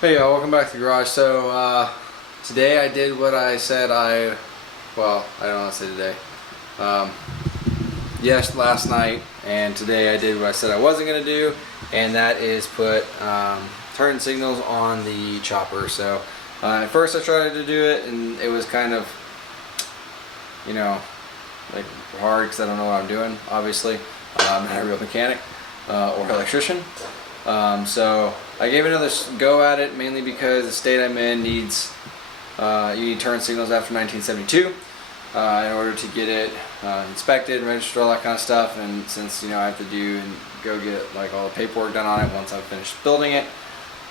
Hey y'all, welcome back to the garage. So today I did what I said I don't want to say today. Yes, last night, and today I did what I said I wasn't going to do, and that is put turn signals on the chopper. So at first I tried to do it, and it was kind of, like hard because I don't know what I'm doing, obviously. I'm not a real mechanic or electrician. So I gave it another go at it, mainly because the state I'm in needs you need turn signals after 1972 in order to get it inspected, registered, all that kind of stuff. And since I have to do and go get like all the paperwork done on it once I've finished building it,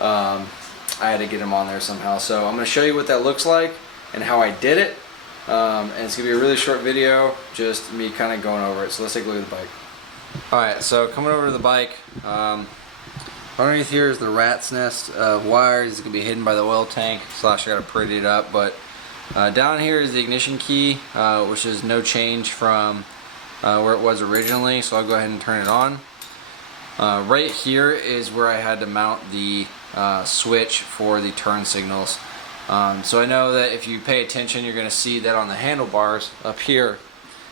I had to get them on there somehow. So I'm going to show you what that looks like and how I did it. And it's going to be a really short video, just me kind of going over it. So let's take a look at the bike. Alright, so coming over to the bike, underneath here is the rat's nest of wires. It's going to be hidden by the oil tank, / I got to pretty it up. But down here is the ignition key, which is no change from where it was originally, so I'll go ahead and turn it on. Right here is where I had to mount the switch for the turn signals. So I know that if you pay attention, you're going to see that on the handlebars up here,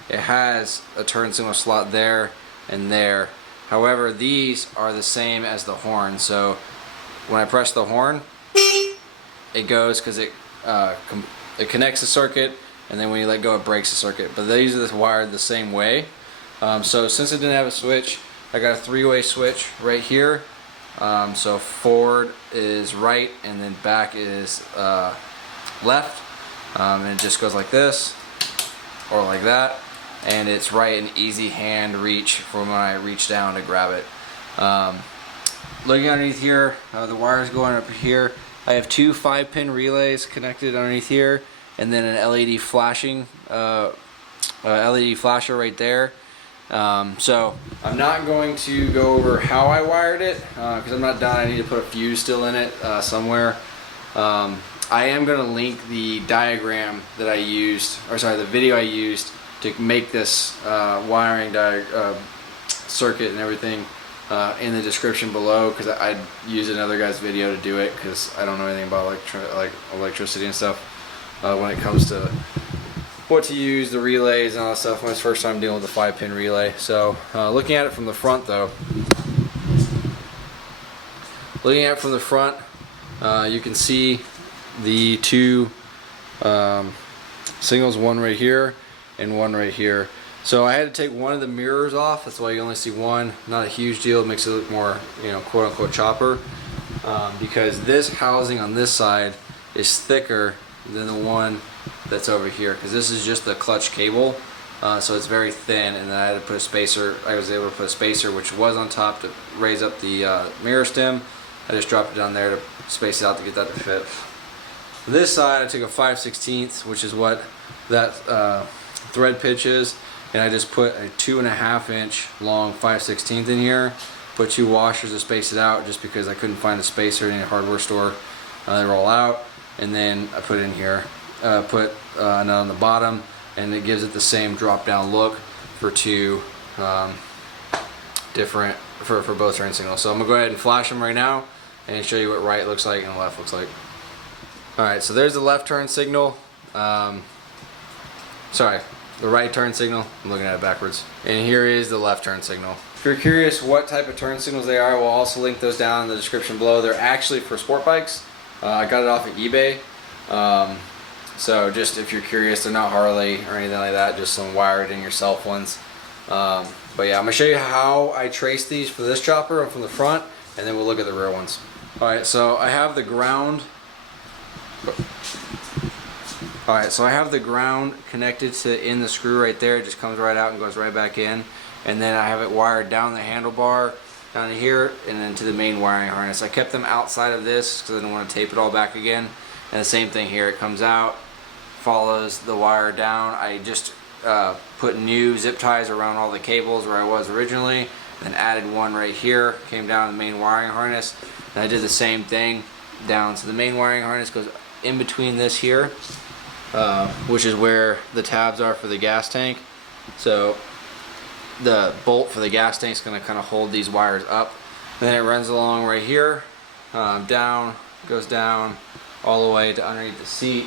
it has a turn signal slot there and there. However, these are the same as the horn. So when I press the horn, it goes because it connects the circuit, and then when you let go, it breaks the circuit. But these are wired the same way. So since it didn't have a switch, I got a three-way switch right here. So forward is right, and then back is left, and it just goes like this or like that, and it's right and easy hand reach from when I reach down to grab it. Looking underneath here, the wires going up here. I have two 5-pin relays connected underneath here, and then an LED flashing LED flasher right there. So I'm not going to go over how I wired it because I'm not done. I need to put a fuse still in it somewhere. I am going to link the diagram that I used, or sorry, the video I used to make this wiring circuit and everything in the description below, because I used another guy's video to do it because I don't know anything about electricity and stuff when it comes to what to use, the relays and all that stuff. When it's first time dealing with the 5-pin relay. So looking at it from the front though, you can see the two signals, one right here and one right here. So I had to take one of the mirrors off. That's why you only see one. Not a huge deal. It makes it look more, quote unquote chopper, because this housing on this side is thicker than the one that's over here, because this is just the clutch cable, so it's very thin. And then I had to put a spacer. I was able to put a spacer which was on top to raise up the mirror stem. I just dropped it down there to space it out to get that to fit. This side I took a 5/16, which is what that thread pitch is, and I just put a 2.5 inch long 5/16 in here. Put two washers to space it out, just because I couldn't find a spacer in any hardware store. They roll out, and then I put in here. Put a nut on the bottom, and it gives it the same drop down look for two different for both turn signals. So I'm gonna go ahead and flash them right now and show you what right looks like and left looks like. Alright, so there's the left turn signal. Sorry, the right turn signal. I'm looking at it backwards. And here is the left turn signal. If you're curious what type of turn signals they are, we'll also link those down in the description below. They're actually for sport bikes. I got it off of eBay. So just if you're curious, they're not Harley or anything like that, just some wired in yourself ones. But yeah, I'm going to show you how I trace these for this chopper and from the front, and then we'll look at the rear ones. Alright, so I have the ground. Alright, so I have the ground connected to in the screw right there. It just comes right out and goes right back in. And then I have it wired down the handlebar, down to here, and then to the main wiring harness. I kept them outside of this because I didn't want to tape it all back again. And the same thing here, it comes out, follows the wire down. I just put new zip ties around all the cables where I was originally, then added one right here, came down the main wiring harness, and I did the same thing down. So the main wiring harness goes in between this here, which is where the tabs are for the gas tank. So the bolt for the gas tank is going to kind of hold these wires up. Then it runs along right here, down goes down all the way to underneath the seat,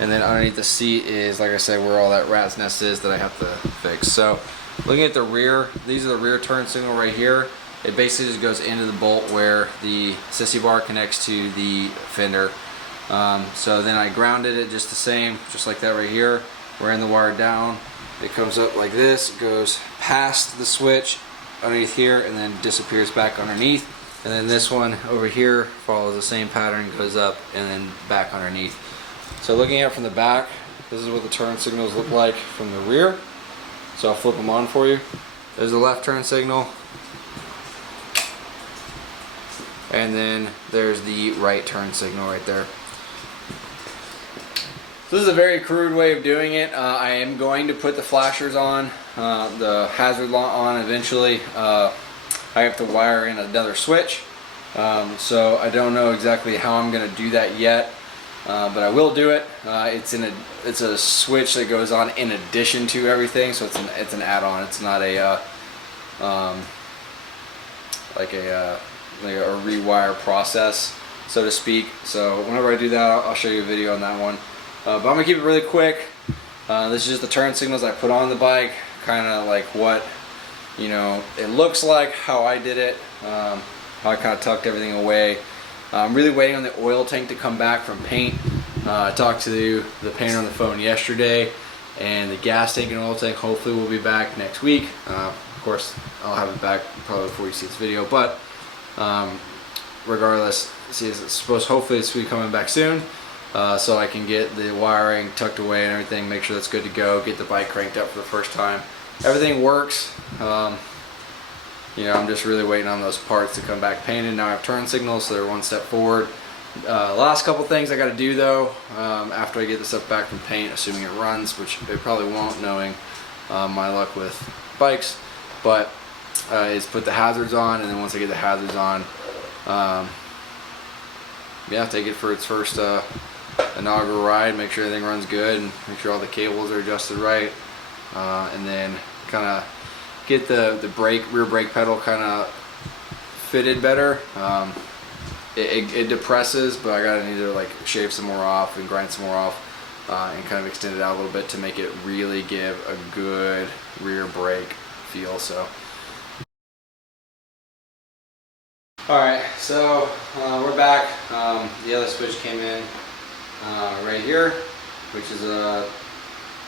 and then underneath the seat is, like I said, where all that rat's nest is that I have to fix. So looking at the rear, these are the rear turn signal right here. It basically just goes into the bolt where the sissy bar connects to the fender. So then I grounded it just the same, just like that right here. Ran the wire down. It comes up like this, goes past the switch underneath here, and then disappears back underneath. And then this one over here follows the same pattern, goes up and then back underneath. So looking at it from the back, this is what the turn signals look like from the rear. So I'll flip them on for you. There's the left turn signal. And then there's the right turn signal right there. This is a very crude way of doing it. I am going to put the flashers on, the hazard law on eventually. I have to wire in another switch, so I don't know exactly how I'm going to do that yet, but I will do it. It's a switch that goes on in addition to everything, so it's an add-on. It's not a like a rewire process, so to speak. So whenever I do that, I'll show you a video on that one. But I'm gonna keep it really quick. This is just the turn signals I put on the bike, kind of like what it looks like, how I did it, how I kind of tucked everything away. I'm really waiting on the oil tank to come back from paint. I talked to the painter on the phone yesterday, and the gas tank and oil tank hopefully will be back next week. Of course, I'll have it back probably before you see this video, but regardless, it's supposed hopefully this will be coming back soon. So I can get the wiring tucked away and everything, make sure that's good to go, get the bike cranked up for the first time. Everything works. I'm just really waiting on those parts to come back painted. Now I have turn signals, so they're one step forward. Last couple things I got to do though, after I get this stuff back from paint, assuming it runs, which it probably won't, knowing my luck with bikes, but is put the hazards on, and then once I get the hazards on, take it for its first inaugural ride, make sure everything runs good, and make sure all the cables are adjusted right, and then kind of get the rear brake pedal kind of fitted better. It depresses, but I need to like shave some more off and grind some more off, and kind of extend it out a little bit to make it really give a good rear brake feel. So alright, so we're back. The other switch came in right here, which is I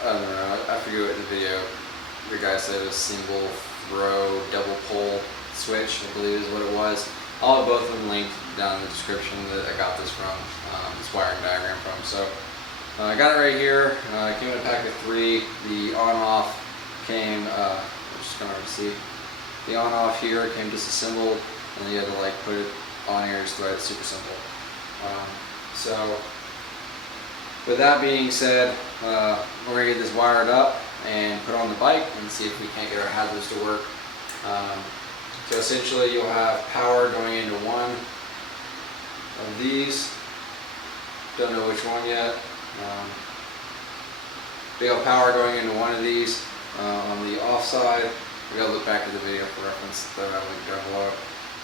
don't know, I forget what the video the guy said it was single throw double pole switch, I believe is what it was. I'll have both of them linked down in the description that I got this from, this wiring diagram from. So I got it right here. It came in a pack of 3. The on-off came, which is kind of hard to see. The on-off here came disassembled, and you had to like put it on here, just thread, super simple. So with that being said, we're gonna get this wired up and put on the bike and see if we can't get our hazards to work. So essentially you'll have power going into one of these. Don't know which one yet. We have power going into one of these on the off side. We gotta look back at the video for reference that I linked down below.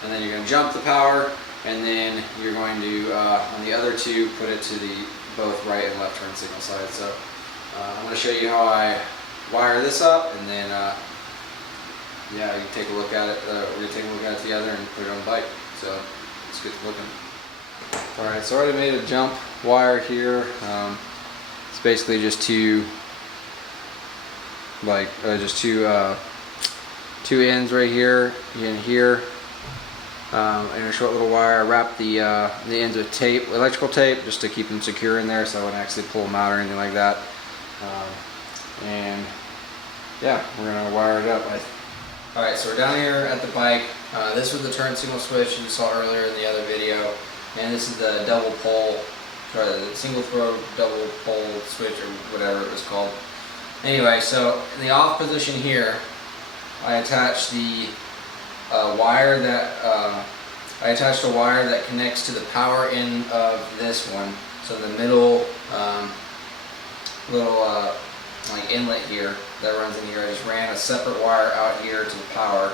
And then you're going to jump the power, and then you're going to, on the other two, put it to the both right and left turn signal side. So I'm going to show you how I wire this up, and then you can take a look at it. We're going to take a look at it together and put it on the bike. So let's get to looking. Alright, so I already made a jump wire here. It's basically just two ends right here and here. And a short little wire. I wrapped the ends with tape, electrical tape, just to keep them secure in there, so I wouldn't actually pull them out or anything like that. And yeah, we're gonna wire it up. All right, so we're down here at the bike. This was the turn signal switch you saw earlier in the other video, and this is the double pole, or the single throw double pole switch, or whatever it was called. Anyway, so in the off position here, I attached the wire that connects to the power end of this one. So the middle little like inlet here that runs in here, I just ran a separate wire out here to the power.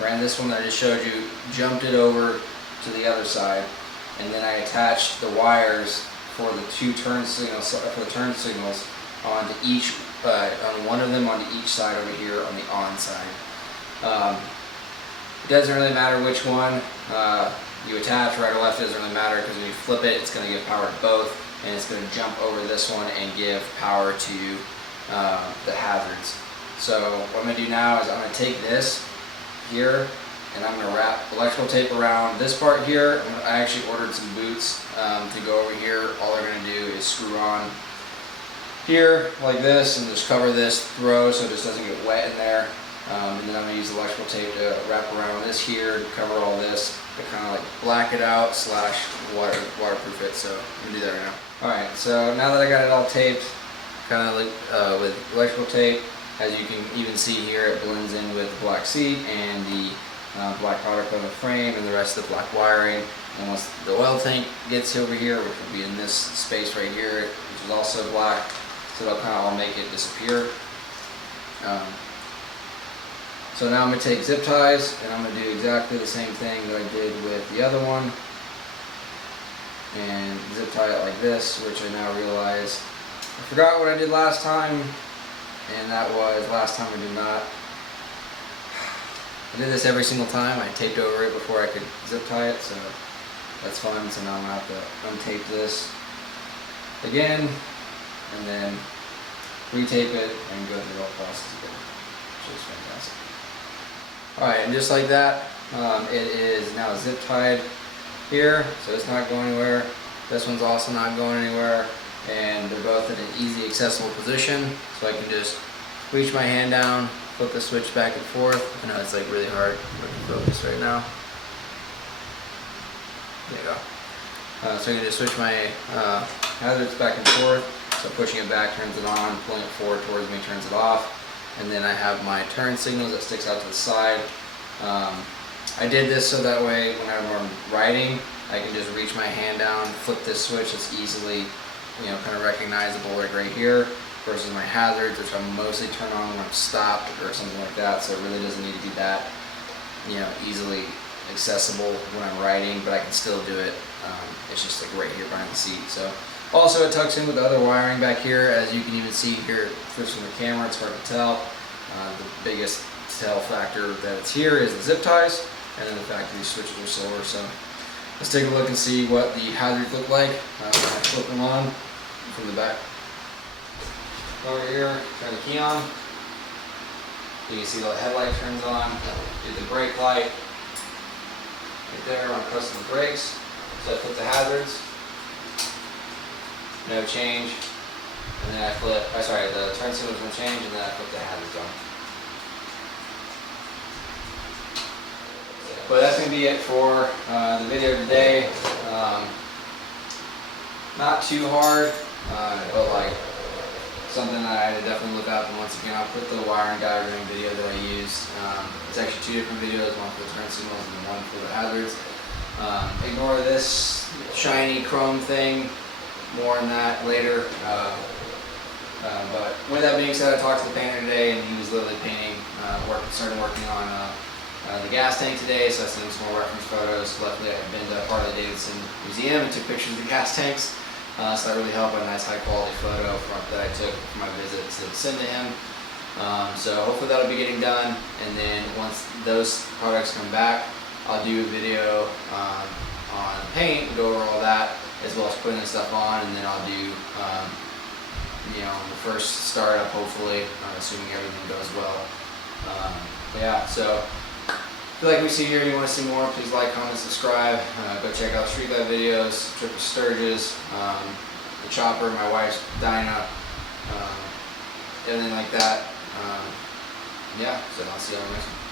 Ran this one that I just showed you, jumped it over to the other side, and then I attached the wires for the two turn signals onto each, on one of them onto each side over here on the on side. It doesn't really matter which one you attach, right or left. It doesn't really matter, because when you flip it, it's going to give power to both, and it's going to jump over this one and give power to the hazards. So what I'm going to do now is I'm going to take this here and I'm going to wrap electrical tape around this part here. I actually ordered some boots to go over here. All they're going to do is screw on here like this and just cover this throw so it just doesn't get wet in there. And then I'm going to use electrical tape to wrap around this here to cover all this, to kind of like black it out / waterproof it. So I'm going to do that right now. Alright, so now that I got it all taped, kind of like with electrical tape, as you can even see here, it blends in with the black seat and the black powder coat on the frame and the rest of the black wiring. And once the oil tank gets over here, which will be in this space right here, which is also black, so that'll kind of all make it disappear. So now I'm going to take zip ties and I'm going to do exactly the same thing that I did with the other one, and zip tie it like this, which I now realize I forgot what I did last time, and that was last time I did not. I did this every single time. I taped over it before I could zip tie it, so that's fun. So now I'm going to have to untape this again and then retape it and go through the whole process again, which is fantastic. Alright, and just like that, it is now zip tied here, so it's not going anywhere. This one's also not going anywhere, and they're both in an easy accessible position, so I can just reach my hand down, flip the switch back and forth. I know it's like really hard to focus right now. There you go. So I can just switch my hazards back and forth. So pushing it back turns it on, pulling it forward towards me turns it off. And then I have my turn signals that sticks out to the side. I did this so that way whenever I'm riding, I can just reach my hand down, flip this switch. It's easily, kind of recognizable like right here, versus my hazards, which I mostly turn on when I'm stopped or something like that. So it really doesn't need to be that, easily accessible when I'm riding, but I can still do it. It's just like right here behind the seat. So also it tucks in with the other wiring back here, as you can even see here first from the camera. It's hard to tell. The biggest tell factor that it's here is the zip ties, and then the fact that these switches are silver. So let's take a look and see what the hazards look like when I flip them on from the back. Over here, turn the key on. You can see the headlight turns on. Do the brake light right there on pressing the brakes. So I flip the hazards. No change. And then I flip, the turn signal is going to change, and then I flip the hazards on. But that's going to be it for the video today. Not too hard, but like something that I had to definitely look up. And once again, I'll put the wiring diagram video that I used. It's actually two different videos, one for the turn signals and one for the hazards. Ignore this shiny chrome thing. More on that later. But with that being said, I talked to the painter today, and he was literally painting, started working on the gas tank today, so I sent him some more reference photos. Luckily, I've been to Harley-Davidson Museum and took pictures of the gas tanks, so that really helped. A nice high-quality photo that I took for my visit to send to him. So hopefully that'll be getting done, and then once those products come back, I'll do a video on paint and go over all that, as well as putting this stuff on, and then I'll do the first startup, hopefully, assuming everything goes well. Yeah, so if you like what you see here and you want to see more, please like, comment, subscribe. Go check out Street Life videos, Trip to Sturgis, the Chopper, my wife's Dinah, everything like that. Yeah, so I'll see you on the next one.